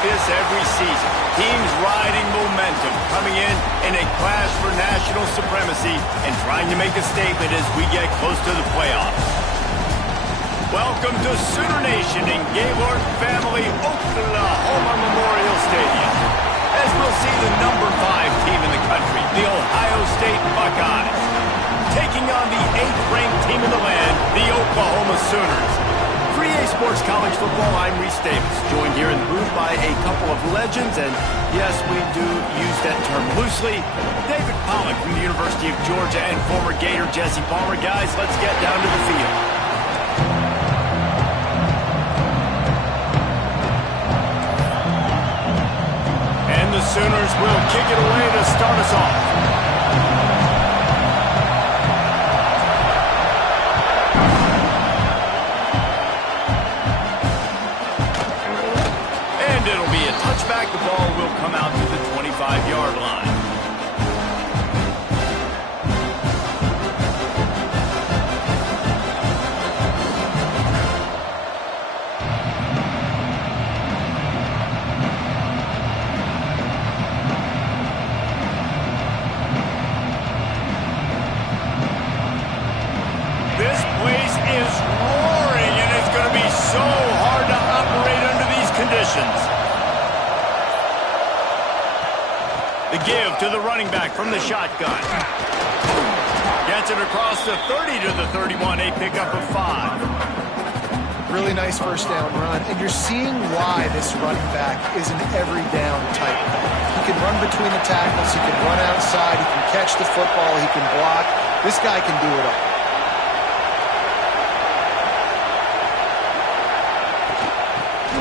this every season. Teams riding momentum, coming in a clash for national supremacy and trying to make a statement as we get close to the playoffs. Welcome to Sooner Nation in Gaylord Family Oklahoma Memorial Stadium, as we'll see the number 5 team in the country, the Ohio State Buckeyes, taking on the 8th-ranked team in the land, the Oklahoma Sooners. For EA Sports College Football, I'm Reese Davis, joined here in the booth by a couple of legends, and yes, we do use that term loosely. David Pollack from the University of Georgia and former Gator Jesse Palmer. Guys, let's get down to the field. And the Sooners will kick it away to start us off. Touchback, the ball will come out to the 25-yard line. This place is roaring, and it's going to be so hard to operate under these conditions. The give to the running back from the shotgun. Gets it across the 30 to the 31, a pickup of 5. Really nice first down run, and you're seeing why this running back is an every down type. He can run between the tackles, he can run outside, he can catch the football, he can block. This guy can do it all.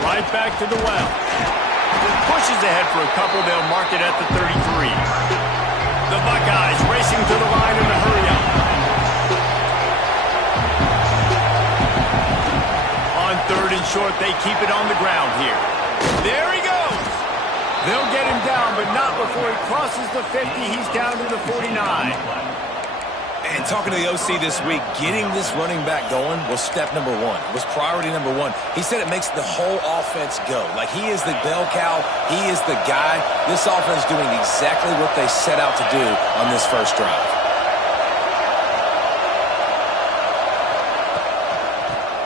Right back to the well. Pushes ahead for a couple. They'll mark it at the 33. The Buckeyes racing to the line in a hurry up. On 3rd and short, they keep it on the ground here. There he goes. They'll get him down, but not before he crosses the 50. He's down to the 49. And talking to the OC this week, getting this running back going was step number 1. It was priority number 1. He said it makes the whole offense go. Like, he is the bell cow. He is the guy. This offense doing exactly what they set out to do on this first drive.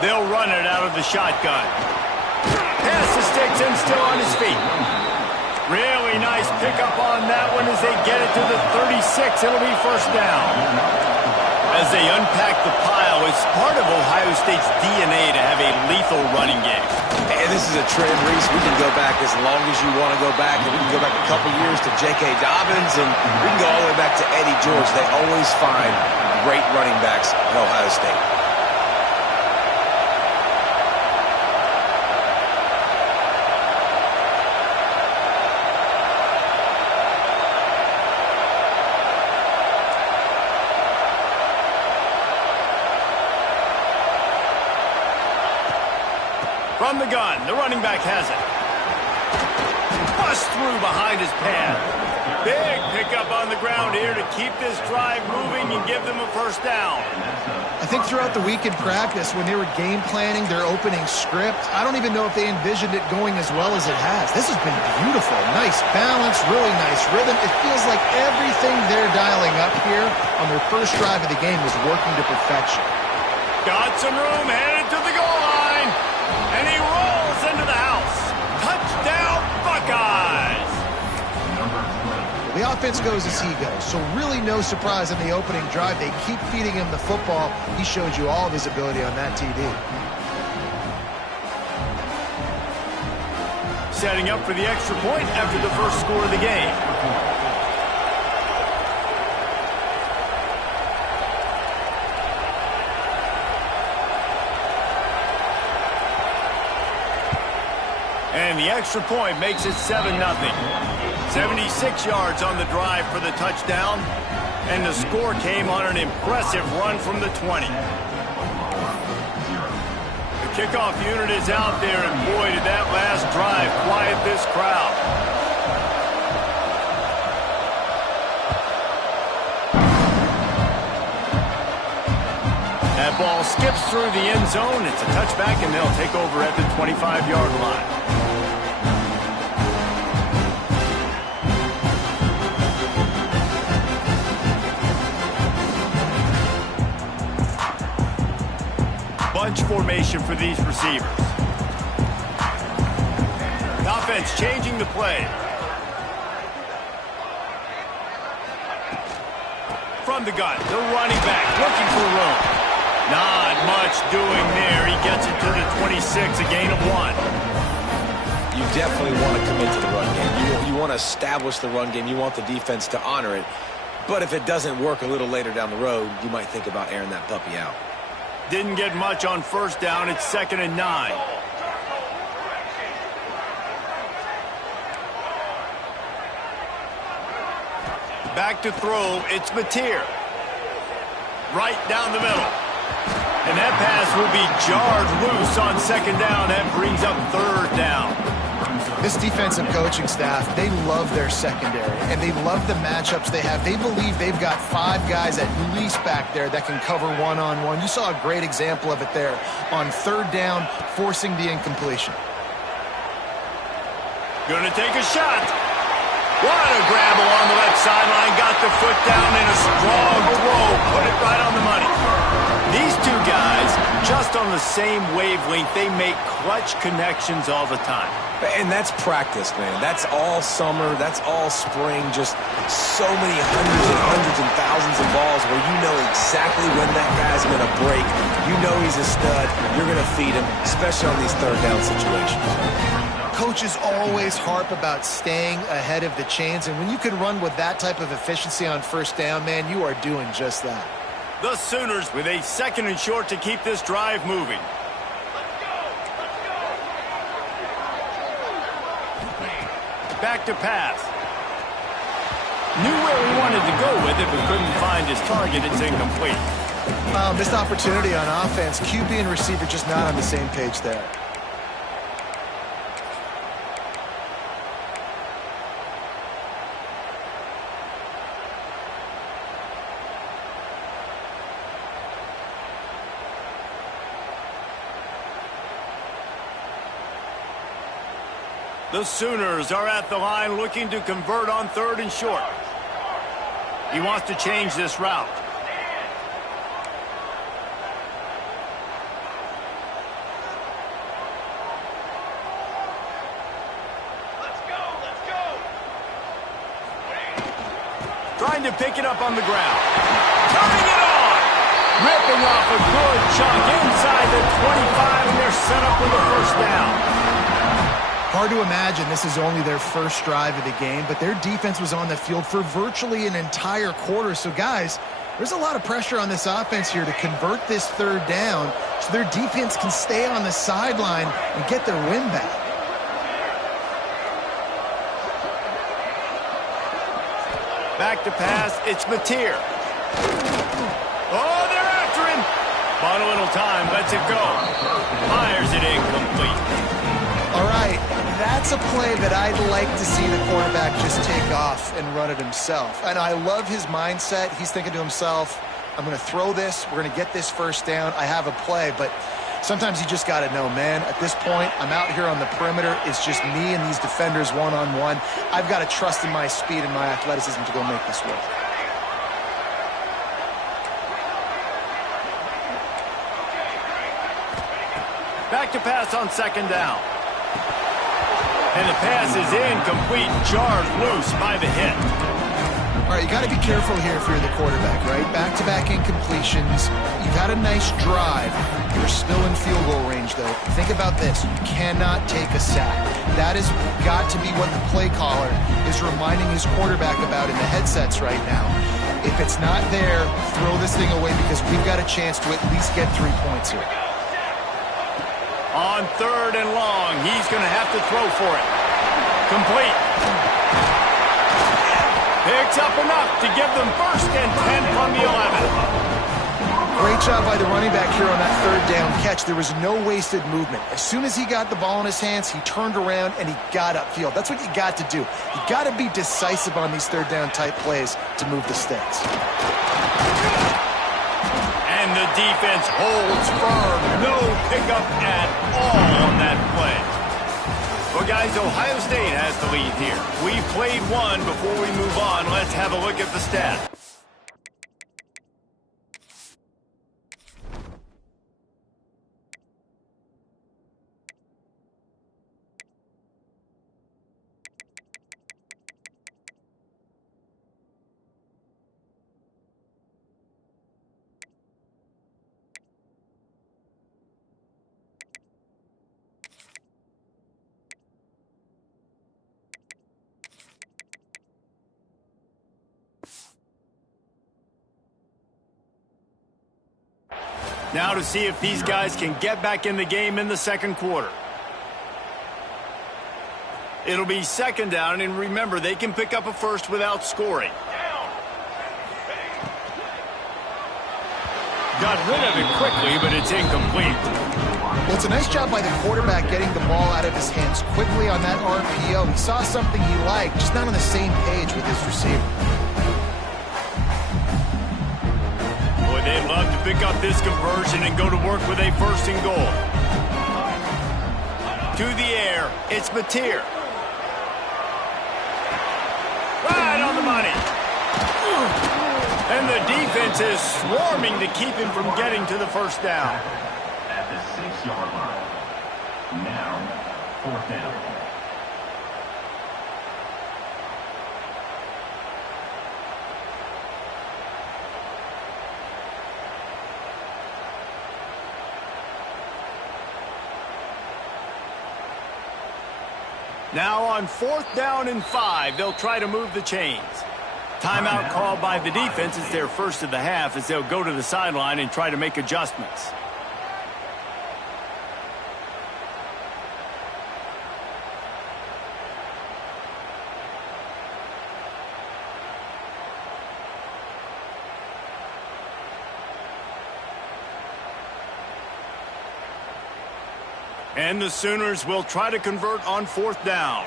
They'll run it out of the shotgun. Pass the sticks and still on his feet. Really nice pickup on that one as they get it to the 36. It'll be first down. As they unpack the pile, it's part of Ohio State's DNA to have a lethal running game. And this is a trend, Reese. We can go back as long as you want to go back. And we can go back a couple years to J.K. Dobbins, and we can go all the way back to Eddie George. They always find great running backs at Ohio State. From the gun, the running back has it. Bust through behind his pad. Big pickup on the ground here to keep this drive moving and give them a first down. I think throughout the week in practice, when they were game planning their opening script, I don't even know if they envisioned it going as well as it has. This has been beautiful. Nice balance, really nice rhythm. It feels like everything they're dialing up here on their first drive of the game is working to perfection. Got some room, headed to the goal line. And he rolls into the house. Touchdown, Buckeyes! The offense goes as he goes, so really no surprise in the opening drive. They keep feeding him the football. He showed you all of his ability on that TD. Setting up for the extra point after the first score of the game. And the extra point makes it 7-0. 76 yards on the drive for the touchdown. And the score came on an impressive run from the 20. The kickoff unit is out there, and boy, did that last drive quiet this crowd. That ball skips through the end zone. It's a touchback, and they'll take over at the 25-yard line. bunch formation for these receivers. The offense changing the play. From the gun, the running back looking for room. Not much doing there. He gets it to the 26, a gain of 1. You definitely want to commit to the run game. You want to establish the run game. You want the defense to honor it. But if it doesn't work a little later down the road, you might think about airing that puppy out. Didn't get much on first down. It's 2nd and 9. Back to throw. It's Mateer. Right down the middle. And that pass will be jarred loose on 2nd down. That brings up 3rd down. This defensive coaching staff, they love their secondary, and they love the matchups they have. They believe they've got 5 guys at least back there that can cover one-on-one. You saw a great example of it there on 3rd down, forcing the incompletion. Gonna take a shot. What a grab along the left sideline. Got the foot down in a strong throw. Put it right on the money. These two guys, just on the same wavelength, they make clutch connections all the time. And that's practice, man. That's all summer. That's all spring. Just so many hundreds and thousands of balls where you know exactly when that guy's going to break. You know he's a stud. You're going to feed him, especially on these 3rd down situations. Coaches always harp about staying ahead of the chains, and when you can run with that type of efficiency on 1st down, man, you are doing just that. The Sooners with a 2nd and short to keep this drive moving. Back to pass. Knew where he wanted to go with it, but couldn't find his target. It's incomplete. Missed opportunity on offense. QB and receiver just not on the same page there. The Sooners are at the line looking to convert on 3rd and short. He wants to change this route. Let's go. Trying to pick it up on the ground. Turning it on. Ripping off a good chunk inside the 25, and they're set up with a 1st down. Hard to imagine this is only their first drive of the game, but their defense was on the field for virtually an entire quarter. So, guys, there's a lot of pressure on this offense here to convert this 3rd down so their defense can stay on the sideline and get their win back. Back to pass. It's Mateer. Oh, they're after him. Bought a little time. Lets it go. Fires it incomplete. All right, that's a play that I'd like to see the quarterback just take off and run it himself. And I love his mindset. He's thinking to himself, I'm going to throw this. We're going to get this 1st down. I have a play, but sometimes you just got to know, man, at this point, I'm out here on the perimeter. It's just me and these defenders one-on-one. I've got to trust in my speed and my athleticism to go make this work. Back to pass on 2nd down. And the pass is incomplete, jarred loose by the hit. All right, you got to be careful here if you're the quarterback, right? Back-to-back incompletions. You've had a nice drive. You're still in field goal range, though. Think about this. You cannot take a sack. That has got to be what the play caller is reminding his quarterback about in the headsets right now. If it's not there, throw this thing away because we've got a chance to at least get 3 points here. On 3rd and long, he's going to have to throw for it. Complete. Picks up enough to give them 1st and 10 from the 11. Great job by the running back here on that 3rd down catch. There was no wasted movement. As soon as he got the ball in his hands, he turned around and he got upfield. That's what you got to do. You got to be decisive on these 3rd down type plays to move the sticks. And the defense holds firm. No pickup at all on that play. Well, guys, Ohio State has the lead here. We've played one. Before we move on, let's have a look at the stats. Now to see if these guys can get back in the game in the second quarter. It'll be second down, and remember, they can pick up a first without scoring. Got rid of it quickly, but it's incomplete. Well, it's a nice job by the quarterback getting the ball out of his hands quickly on that RPO. He saw something he liked, just not on the same page with his receiver. Boy, they'd love to pick up this conversion and go to work with a first and goal. To the air, it's Mateer. Right on the money. And the defense is swarming to keep him from getting to the first down. At the 6-yard line. Now, fourth down. Now on 4th down and 5, they'll try to move the chains. Timeout called by the defense is their first of the half as they'll go to the sideline and try to make adjustments. And the Sooners will try to convert on 4th down.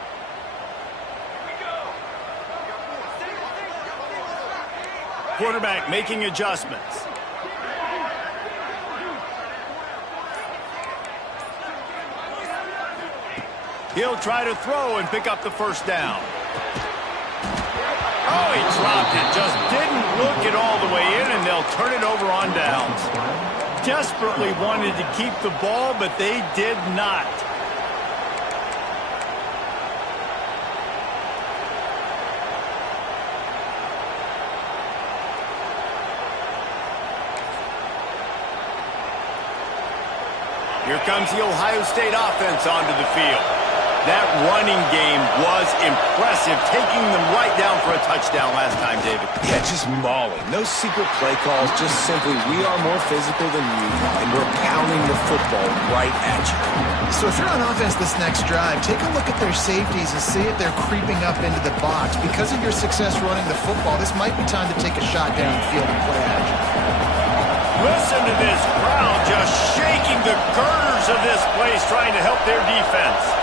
Quarterback making adjustments. He'll try to throw and pick up the first down. Oh, he dropped it. Just didn't look it all the way in, and they'll turn it over on downs. Desperately wanted to keep the ball, but they did not. Here comes the Ohio State offense onto the field. That running game was impressive, taking them right down for a touchdown last time, David. Yeah, just mauling. No secret play calls, just simply we are more physical than you, and we're pounding the football right at you. So if you're on offense this next drive, take a look at their safeties and see if they're creeping up into the box. Because of your success running the football, this might be time to take a shot downfield and play action. Listen to this crowd just shaking the girders of this place, trying to help their defense.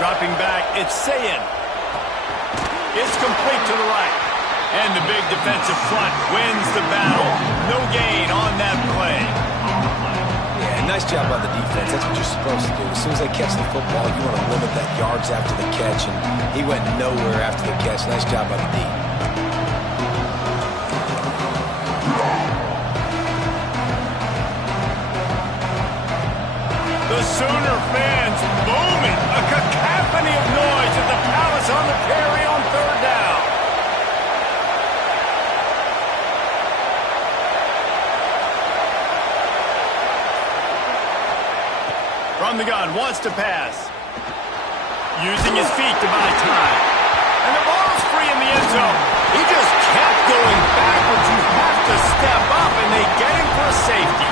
Dropping back, it's Sayin. It's complete to the right. And the big defensive front wins the battle. No gain on that play. Yeah, nice job by the defense. That's what you're supposed to do. As soon as they catch the football, you want to limit that yards after the catch, and he went nowhere after the catch. Nice job by the D. The Sooner fans booming. A cacophony of noise at the Palace on the Prairie on 3rd down. From the gun, wants to pass. Using his feet to buy time. And the ball's free in the end zone. He just kept going backwards. You have to step up, and they get him for a safety.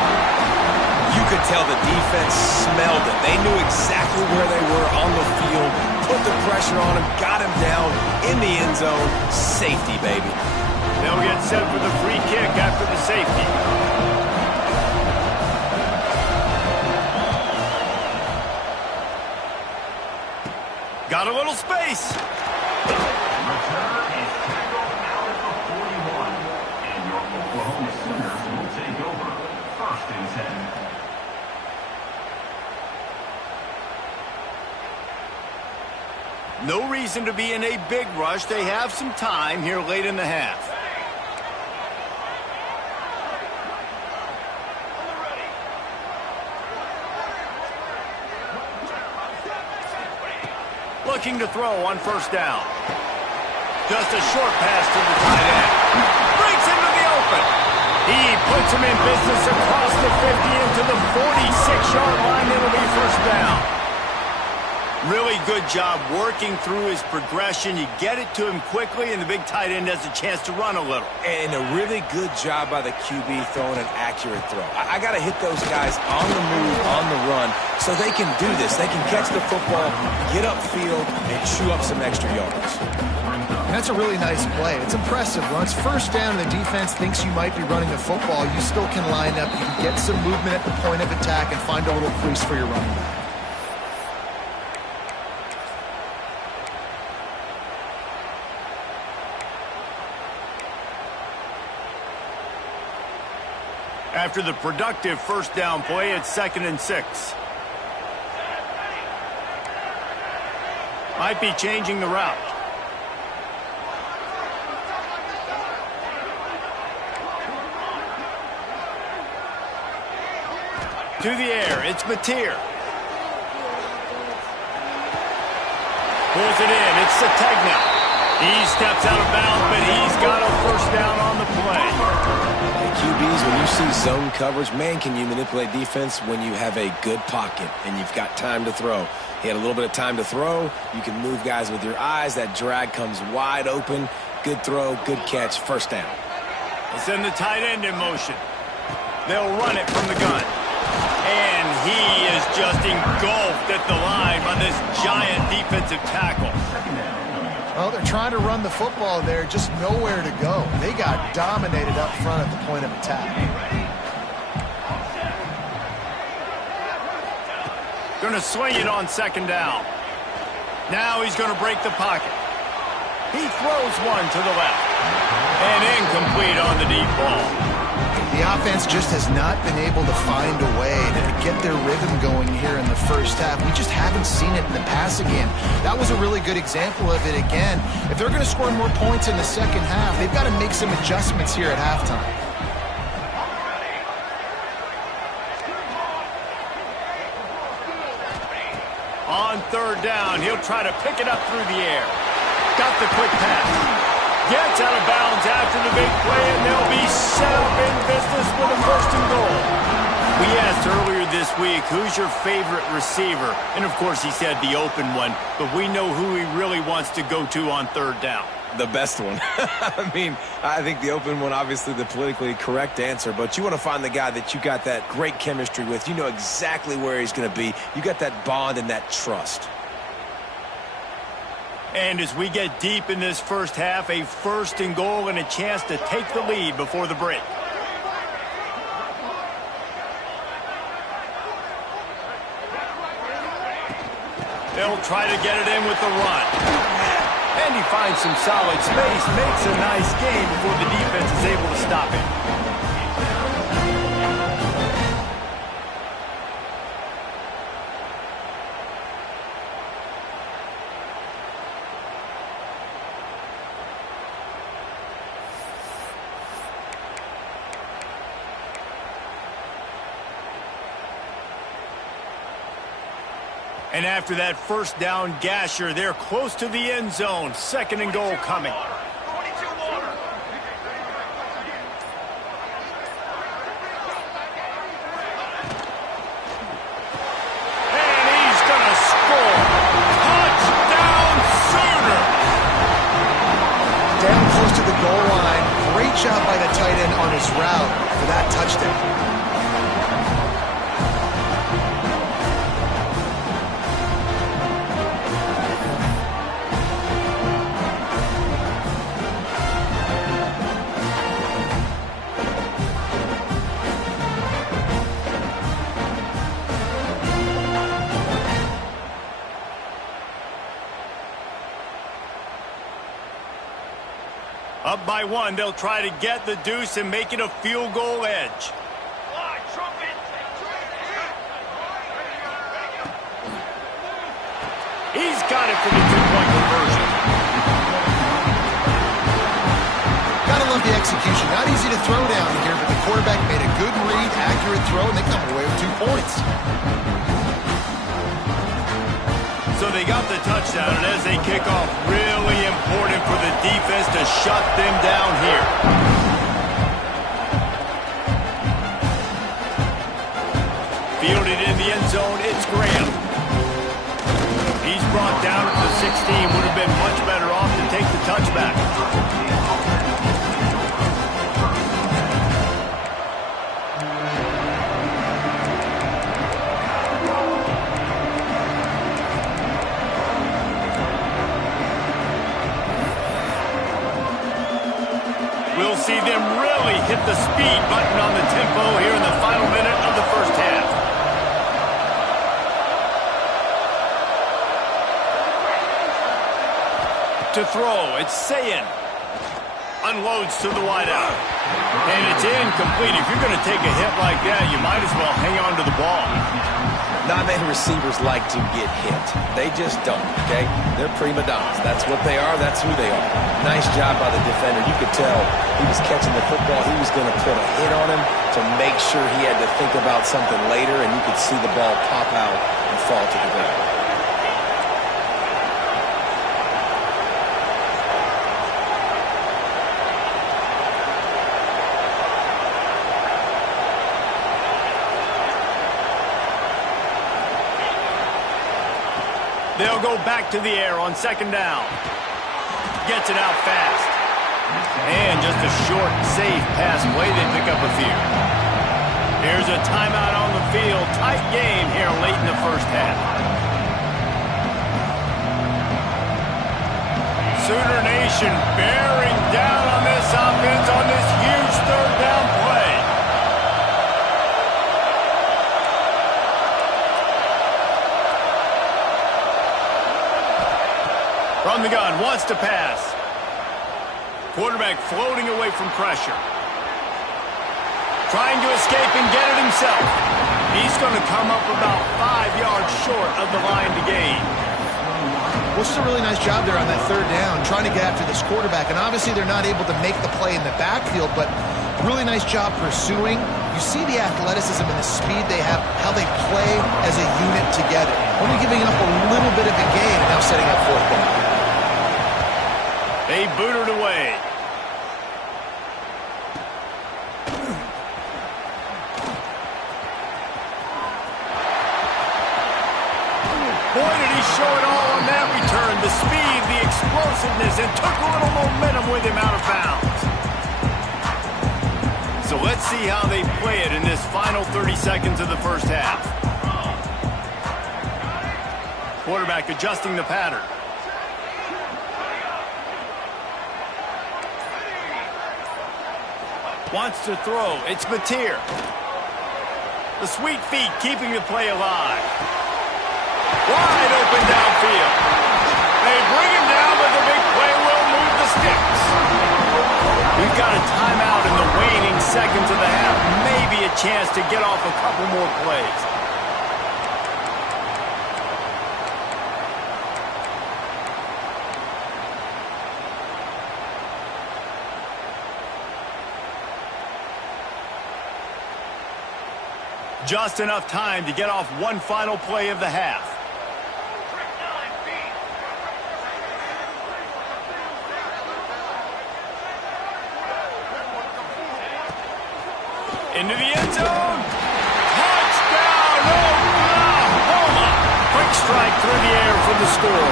You could tell the defense smelled it. They knew exactly where they were on the field, put the pressure on him, got him down in the end zone. Safety, baby. They'll get set for the free kick after the safety. Got a little space. Return is tackled out at the 41. And your Oklahoma Sooners will take over 1st and 10. No reason to be in a big rush. They have some time here late in the half. Looking to throw on 1st down. Just a short pass to the tight end. Breaks into the open. He puts him in business across the 50 into the 46-yard line. It'll be 1st down. Really good job working through his progression. You get it to him quickly, and the big tight end has a chance to run a little. And a really good job by the QB throwing an accurate throw. I got to hit those guys on the move, on the run, so they can do this. They can catch the football, get upfield, and chew up some extra yards. And that's a really nice play. It's impressive. When it's first down and the defense thinks you might be running the football, you still can line up. You can get some movement at the point of attack and find a little crease for your running back. After the productive first down play, it's 2nd and 6. Might be changing the route. To the air, it's Mateer. Pulls it in, it's Sategna. He steps out of bounds, but he's got a first down on the play. QBs, when you see zone coverage, man, can you manipulate defense when you have a good pocket and you've got time to throw. He had a little bit of time to throw. You can move guys with your eyes. That drag comes wide open. Good throw, good catch, first down. He'll send the tight end in motion. They'll run it from the gun. And he is just engulfed at the line by this giant defensive tackle. Well, they're trying to run the football there, just nowhere to go. They got dominated up front at the point of attack. Going to swing it on 2nd down. Now he's going to break the pocket. He throws one to the left. And incomplete on the deep ball. The offense just has not been able to find a way to get their rhythm going here in the first half. We just haven't seen it in the passing game. That was a really good example of it again. If they're going to score more points in the second half, they've got to make some adjustments here at halftime. On 3rd down, he'll try to pick it up through the air. Got the quick pass. Gets out of bounds after the big play, and they'll be set up in business with a 1st and goal. We asked earlier this week, who's your favorite receiver? And, of course, he said the open one, but we know who he really wants to go to on 3rd down. The best one. I mean, I think the open one, obviously the politically correct answer, but you want to find the guy that you got that great chemistry with. You know exactly where he's going to be. You got that bond and that trust. And as we get deep in this first half, a 1st and goal and a chance to take the lead before the break. They'll try to get it in with the run. And he finds some solid space, makes a nice gain before the defense is able to stop it. And after that first down gasher, they're close to the end zone. 2nd and goal coming. And he's going to score. Touchdown Sooner! Down close to the goal line. Great job by the tight end on his route for that touchdown. Up by 1, they'll try to get the deuce and make it a field goal edge. He's got it for the 2-point conversion. Gotta love the execution. Not easy to throw down here, but the quarterback made a good read, accurate throw, and they come away with 2 points. So they got the touchdown, and as they kick off, really important for the defense to shut them down here. Fielded in the end zone, it's Graham. He's brought down at the 16. Would have been much better off to take the touchback. We'll see them really hit the speed button on the tempo here in the final minute of the first half. To throw, it's Sayin. Unloads to the wideout. And it's incomplete. If you're going to take a hit like that, you might as well hang on to the ball. Not many receivers like to get hit. They just don't, okay? They're prima donnas. That's what they are. That's who they are. Nice job by the defender. You could tell he was catching the football. He was going to put a hit on him to make sure he had to think about something later, and you could see the ball pop out and fall to the ground. They'll go back to the air on second down. Gets it out fast. And just a short, safe pass away. They pick up a few. Here's a timeout on the field. Tight game here late in the first half. Sooner Nation bearing down on this offense on this huge third down play. From the gun, wants to pass. Quarterback floating away from pressure. Trying to escape and get it himself. He's going to come up about 5 yards short of the line to gain. Well, just a really nice job there on that third down, trying to get after this quarterback. And obviously they're not able to make the play in the backfield, but really nice job pursuing. You see the athleticism and the speed they have, how they play as a unit together. Only giving up a little bit of a gain and now setting up fourth down. They booted away. Boy, did he show it all on that return. The speed, the explosiveness, and took a little momentum with him out of bounds. So let's see how they play it in this final 30 seconds of the first half. Quarterback adjusting the pattern. Wants to throw. It's Mateer. The sweet feet keeping the play alive. Wide open downfield. They bring him down, but the big play will move the sticks. We've got a timeout in the waning seconds of the half. Maybe a chance to get off a couple more plays. Just enough time to get off one final play of the half. Into the end zone. Touchdown, Oklahoma. Quick strike through the air for the score.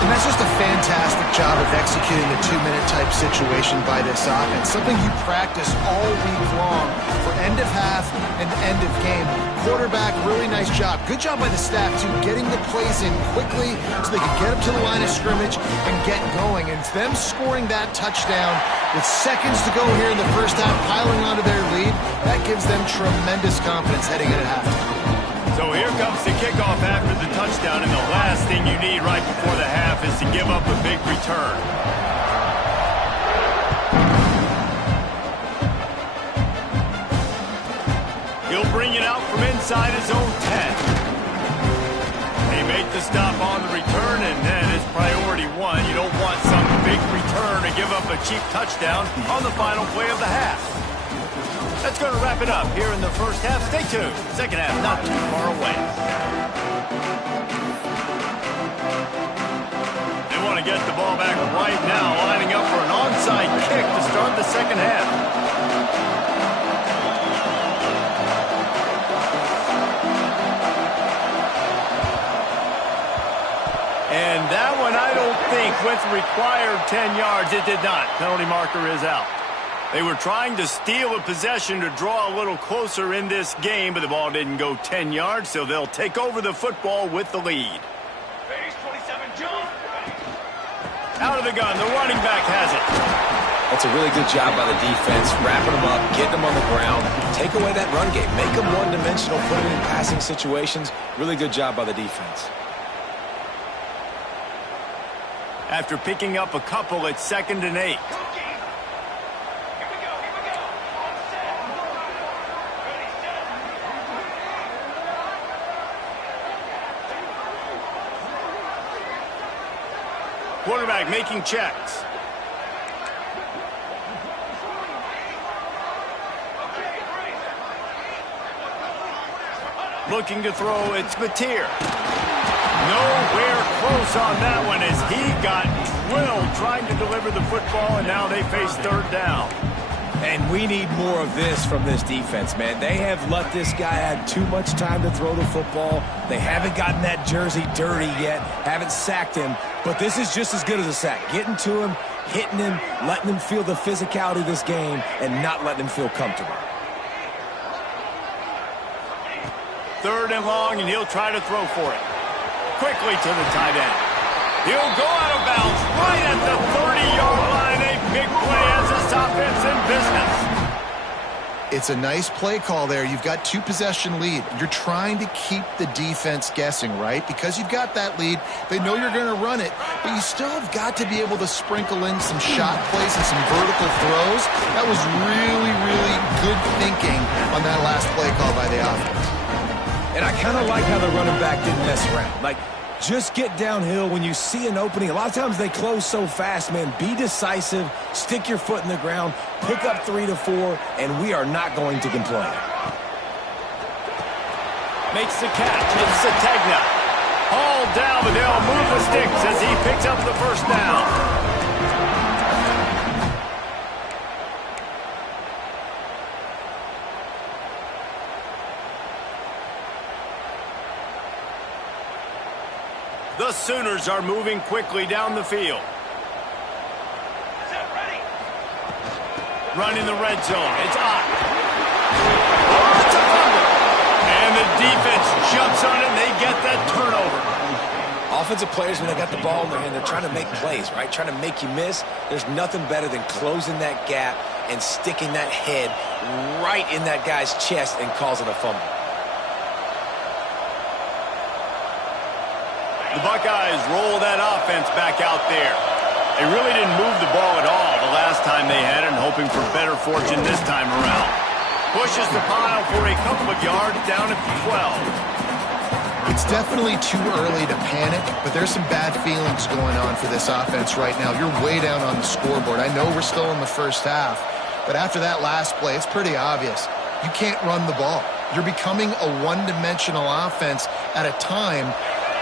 And that's just a fantastic job of executing the two-minute type situation by this offense. Something you practice all week long for end of half and end of game. Quarterback, really nice job. Good job by the staff, too, getting the plays in quickly so they could get up to the line of scrimmage and get going. And them scoring that touchdown with seconds to go here in the first half, piling onto their lead, that gives them tremendous confidence heading into halftime. So here comes the kickoff after the touchdown, and the last thing you need right before the half is to give up a big return. He'll bring it out from inside his own 10. They make the stop on the return, and that is priority one. You don't want some big return to give up a cheap touchdown on the final play of the half. That's going to wrap it up here in the first half. Stay tuned. Second half not too far away. They want to get the ball back right now, lining up for an onside kick to start the second half. went the required 10 yards. It did not. Penalty marker is out. They were trying to steal a possession to draw a little closer in this game, but the ball didn't go 10 yards, so they'll take over the football with the lead. Out of the gun, the running back has it. That's a really good job by the defense, wrapping them up, getting them on the ground, take away that run game, make them one-dimensional, put them in passing situations. Really good job by the defense. After picking up a couple, it's 2nd and 8. Quarterback making checks. Looking to throw, it's Mateer. Nowhere close on that one as he got drilled trying to deliver the football, and now they face 3rd down. And we need more of this from this defense, man. They have let this guy have too much time to throw the football. They haven't gotten that jersey dirty yet, haven't sacked him. But this is just as good as a sack. Getting to him, hitting him, letting him feel the physicality of this game, and not letting him feel comfortable. 3rd and long, and he'll try to throw for it. Quickly to the tight end. He'll go out of bounds right at the 30-yard line. A big play as this offense in business. It's a nice play call there. You've got 2-possession lead. You're trying to keep the defense guessing, right? Because you've got that lead. They know you're going to run it, but you still have got to be able to sprinkle in some shot plays and some vertical throws. That was really, really good thinking on that last play call by the offense. And I kind of like how the running back didn't mess around. Like, just get downhill when you see an opening. A lot of times they close so fast, man. Be decisive, stick your foot in the ground, pick up 3 to 4, and we are not going to complain. Makes the catch. It's Sategna. Hauled down, but they'll move the sticks as he picks up the 1st down. The Sooners are moving quickly down the field. Running the red zone. It's Ott. Oh, it's a fumble. And the defense jumps on it, and they get that turnover. Offensive players, when they got the ball in their hand, they're trying to make plays, right? Trying to make you miss. There's nothing better than closing that gap and sticking that head right in that guy's chest and causing a fumble. The Buckeyes roll that offense back out there. They really didn't move the ball at all the last time they had it, and hoping for better fortune this time around. Pushes the pile for a couple of yards down at the 12. It's definitely too early to panic, but there's some bad feelings going on for this offense right now. You're way down on the scoreboard. I know we're still in the first half, but after that last play, it's pretty obvious. You can't run the ball. You're becoming a one-dimensional offense at a time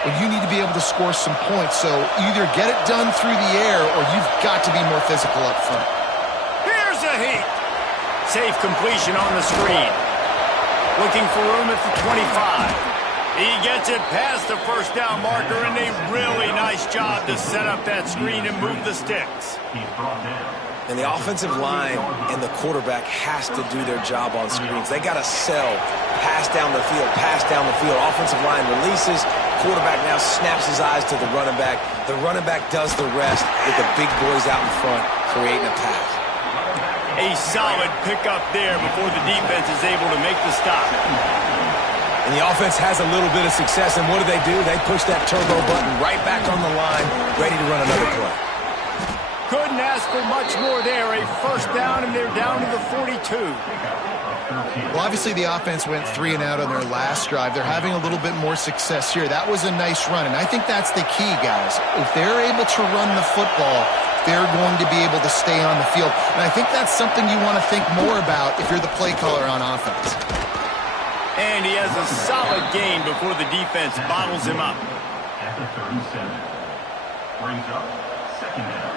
when you need to be able to score some points. So either get it done through the air or you've got to be more physical up front. Here's a heat. Safe completion on the screen. Looking for room at the 25. He gets it past the 1st down marker, and a really nice job to set up that screen and move the sticks. And the offensive line and the quarterback has to do their job on screens. They got to sell, pass down the field, pass down the field. Offensive line releases. Quarterback now snaps his eyes to the running back. The running back does the rest with the big boys out in front, creating a pass. A solid pickup there before the defense is able to make the stop. And the offense has a little bit of success, and what do? They push that turbo button right back on the line, ready to run another play. Couldn't ask for much more there. A 1st down, and they're down to the 42. Well, obviously the offense went 3 and out on their last drive. They're having a little bit more success here. That was a nice run, and I think that's the key, guys. If they're able to run the football, they're going to be able to stay on the field. And I think that's something you want to think more about if you're the play caller on offense. And he has a solid gain before the defense bottles him up. At the 37. Brings up 2nd down.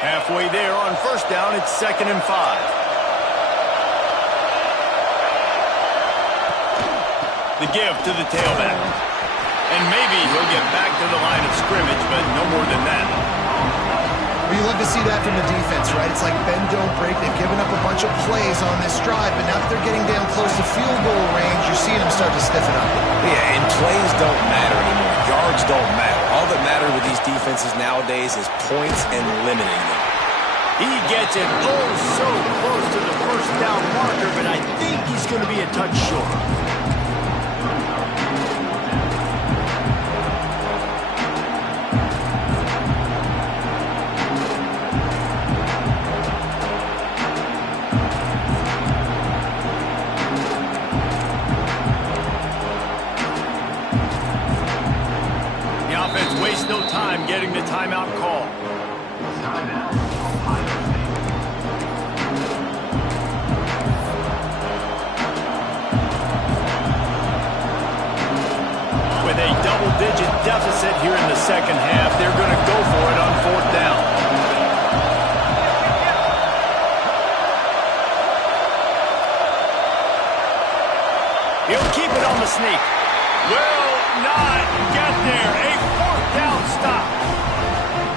Halfway there on 1st down, it's 2nd and 5. The give to the tailback. And maybe he'll get back to the line of scrimmage, but no more than that. Well, you love to see that from the defense, right? It's like bend, don't break. They've given up a bunch of plays on this drive, but now that they're getting down close to field goal range, you're seeing them start to stiffen up. Yeah, and plays don't matter anymore. Yards don't matter. All that matters with these defenses nowadays is points and limiting them. He gets it so close to the first down marker, but I think he's going to be a touch short. The offense wastes no time getting the timeout call. With a double-digit deficit here in the second half, they're going to go for it on fourth down. He'll keep it on the sneak. Will not get there. A fourth down stop.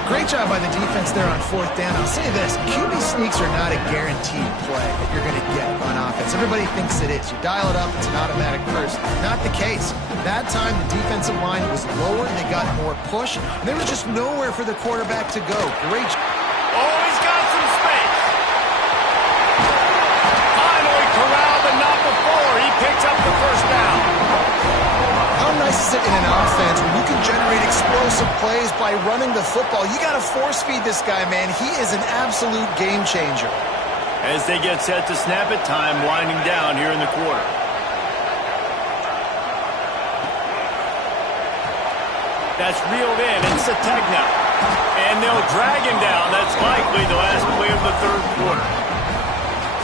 Great job by the defense there on fourth down. I'll say this, QB sneaks are not a guaranteed play that you're going to get on offense. Everybody thinks it is. You dial it up, it's an automatic first. Not the case. That time, the defensive line was lower. They got more push. And there was just nowhere for the quarterback to go. Great job. Oh, he's got some space. Finally corralled, but not before. He picks up the first down. How nice is it in an offense when you can generate explosive plays by running the football? You got to force feed this guy, man. He is an absolute game changer. As they get set to snap it, time winding down here in the quarter. That's reeled in. It's Sategna. And they'll drag him down. That's likely the last play of the third quarter.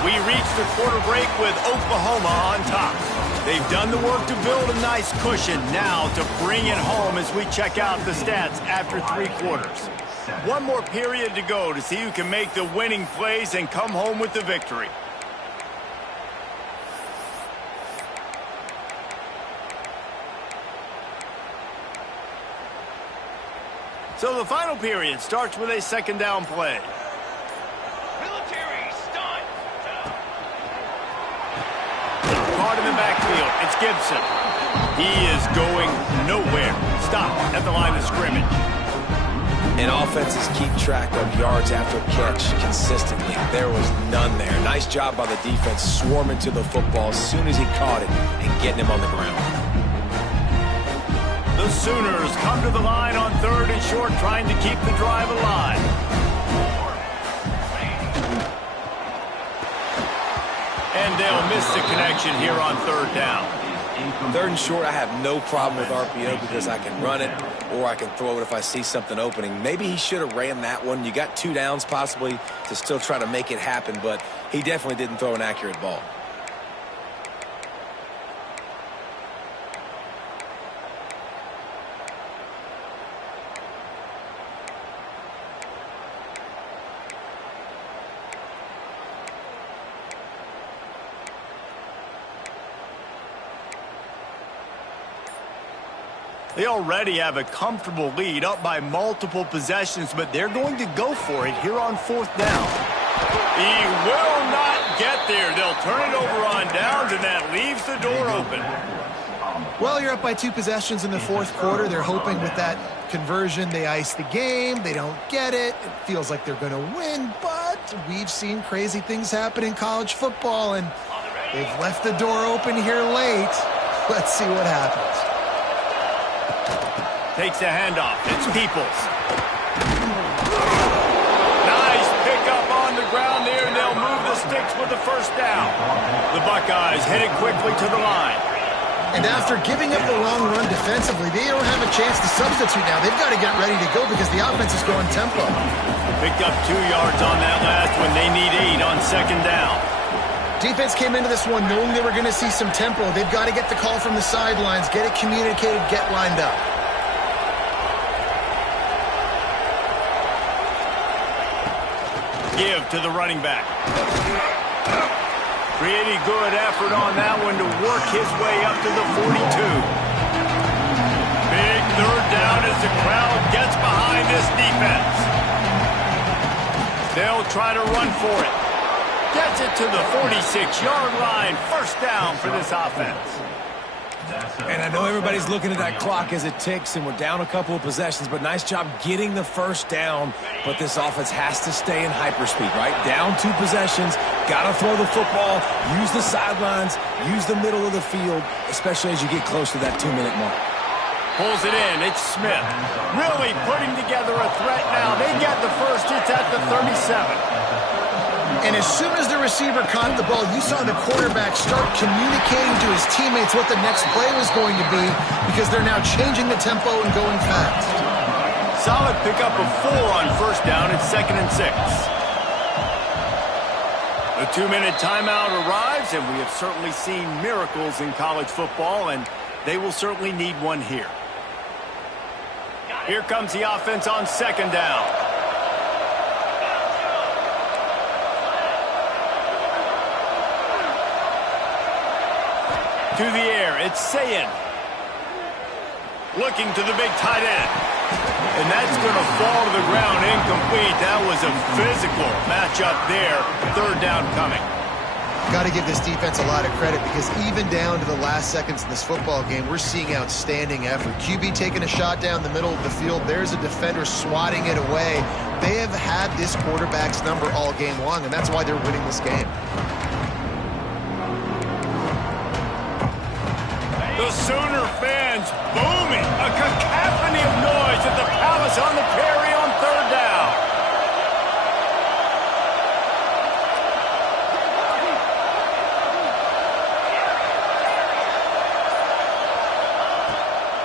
We reach the quarter break with Oklahoma on top. They've done the work to build a nice cushion. Now to bring it home as we check out the stats after three quarters. One more period to go to see who can make the winning plays and come home with the victory. So the final period starts with a second down play. Military stunt. Caught in the backfield. It's Gibson. He is going nowhere. Stop at the line of scrimmage. And offenses keep track of yards after catch consistently. There was none there. Nice job by the defense swarming to the football as soon as he caught it and getting him on the ground. The Sooners come to the line on third and short, trying to keep the drive alive. And they'll miss the connection here on third down. Third and short, I have no problem with RPO because I can run it or I can throw it if I see something opening. Maybe he should have ran that one. You got 2 downs possibly to still try to make it happen, but he definitely didn't throw an accurate ball. They already have a comfortable lead, up by multiple possessions, but they're going to go for it here on fourth down. He will not get there. They'll turn it over on downs, and that leaves the door open. Well, you're up by 2 possessions in the fourth quarter. They're hoping with that conversion they ice the game. They don't get it. It feels like they're going to win, but we've seen crazy things happen in college football, and they've left the door open here late. Let's see what happens. Takes a handoff. It's Peoples. Nice pickup on the ground there, and they'll move the sticks with the first down. The Buckeyes headed quickly to the line. And after giving up the long run defensively, they don't have a chance to substitute now. They've got to get ready to go because the offense is going tempo. Picked up 2 yards on that last one. They need 8 on second down. Defense came into this one knowing they were going to see some tempo. They've got to get the call from the sidelines, get it communicated, get lined up. Give to the running back. Pretty good effort on that one to work his way up to the 42. Big third down as the crowd gets behind this defense. They'll try to run for it. Gets it to the 46-yard line. First down for this offense. And I know everybody's looking at that clock as it ticks, and we're down a couple of possessions, but nice job getting the first down. But this offense has to stay in hyperspeed, right? Down 2 possessions, got to throw the football, use the sidelines, use the middle of the field, especially as you get close to that 2-minute mark. Pulls it in. It's Smith. Really putting together a threat now. They get the first. It's at the 37. And as soon as the receiver caught the ball, you saw the quarterback start communicating to his teammates what the next play was going to be because they're now changing the tempo and going fast. Solid pickup of 4 on first down. It's 2nd and 6. The 2-minute timeout arrives, and we have certainly seen miracles in college football, and they will certainly need one here. Here comes the offense on 2nd down. To the air, it's Sayin. Looking to the big tight end. And that's going to fall to the ground incomplete. That was a physical matchup there. 3rd down coming. Got to give this defense a lot of credit because even down to the last seconds in this football game, we're seeing outstanding effort. QB taking a shot down the middle of the field. There's a defender swatting it away. They have had this quarterback's number all game long, and that's why they're winning this game. The Sooner fans booming. A cacophony of noise at the Palace on the Prairie on 3rd down.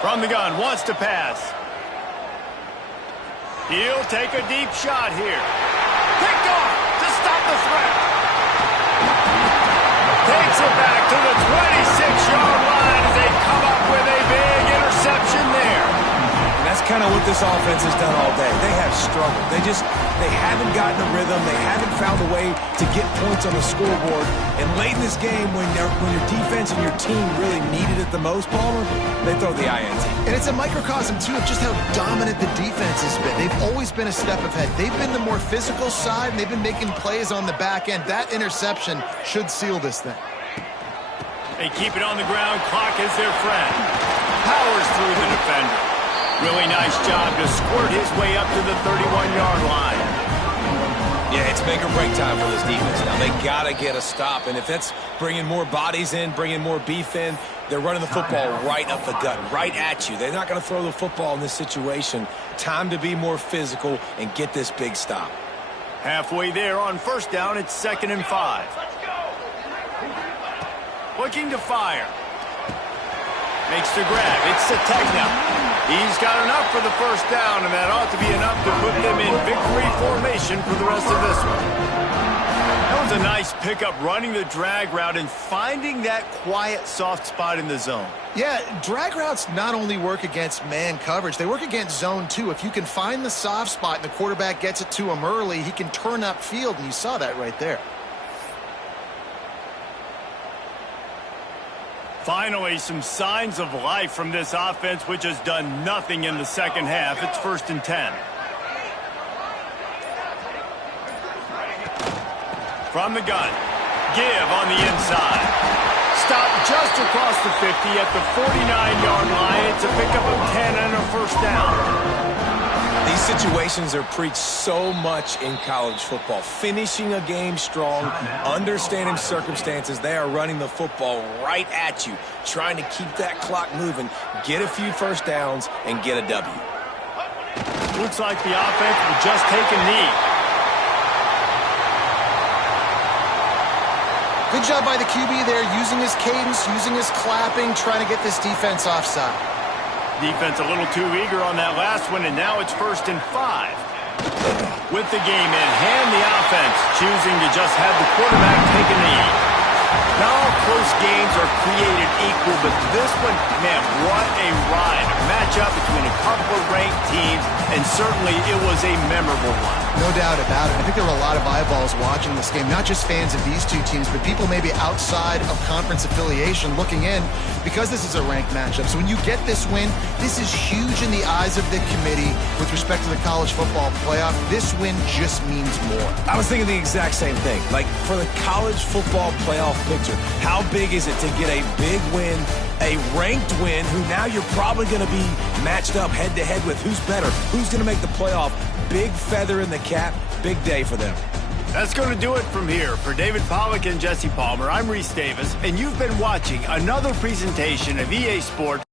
From the gun, wants to pass. He'll take a deep shot here. Picked off to stop the threat. Takes it back to the 26-yard line as they come up with a big interception there. And that's kind of what this offense has done all day. They have struggled. They haven't gotten a rhythm. They haven't found a way to get points on the scoreboard. And late in this game, when your defense and your team really needed it the most, Palmer, they throw the INT. And it's a microcosm, too, of just how dominant the defense has been. They've always been a step ahead. They've been the more physical side, and they've been making plays on the back end. That interception should seal this thing. They keep it on the ground. Clock is their friend. Powers through the defender. Really nice job to squirt his way up to the 31-yard line. Yeah, it's make or break time for this defense. Now, they got to get a stop. And if that's bringing more bodies in, bringing more beef in, they're running the football right up the gut, right at you. They're not going to throw the football in this situation. Time to be more physical and get this big stop. Halfway there on first down, it's 2nd and 5. Looking to fire. Makes the grab. It's Sategna. He's got enough for the first down, and that ought to be enough to put them in victory formation for the rest of this one. That was a nice pickup, running the drag route and finding that quiet, soft spot in the zone. Yeah, drag routes not only work against man coverage, they work against zone too. If you can find the soft spot and the quarterback gets it to him early, he can turn upfield, and you saw that right there. Finally, some signs of life from this offense, which has done nothing in the second half. It's 1st and 10. From the gun, give on the inside. Stop just across the 50 at the 49-yard line. It's a pickup of 10 and a first down. These situations are preached so much in college football. Finishing a game strong, understanding circumstances. They are running the football right at you, trying to keep that clock moving, get a few first downs, and get a W. Looks like the offense will just take a knee. Good job by the QB there, using his cadence, using his clapping, trying to get this defense offside. Defense a little too eager on that last one, and now it's 1st and 5. With the game in hand, the offense choosing to just have the quarterback take a knee. Now close most games are created equal, but this one, man, what a ride. A matchup between a couple of ranked teams, and certainly it was a memorable one. No doubt about it. I think there were a lot of eyeballs watching this game, not just fans of these two teams, but people maybe outside of conference affiliation looking in because this is a ranked matchup. So when you get this win, this is huge in the eyes of the committee with respect to the college football playoff. This win just means more. I was thinking the exact same thing. Like, for the college football playoff picture, how big is it to get a big win, a ranked win, who now you're probably going to be matched up head-to-head with who's better, who's going to make the playoff. Big feather in the cap, big day for them. That's going to do it from here. For David Pollack and Jesse Palmer, I'm Reese Davis, and you've been watching another presentation of EA Sports.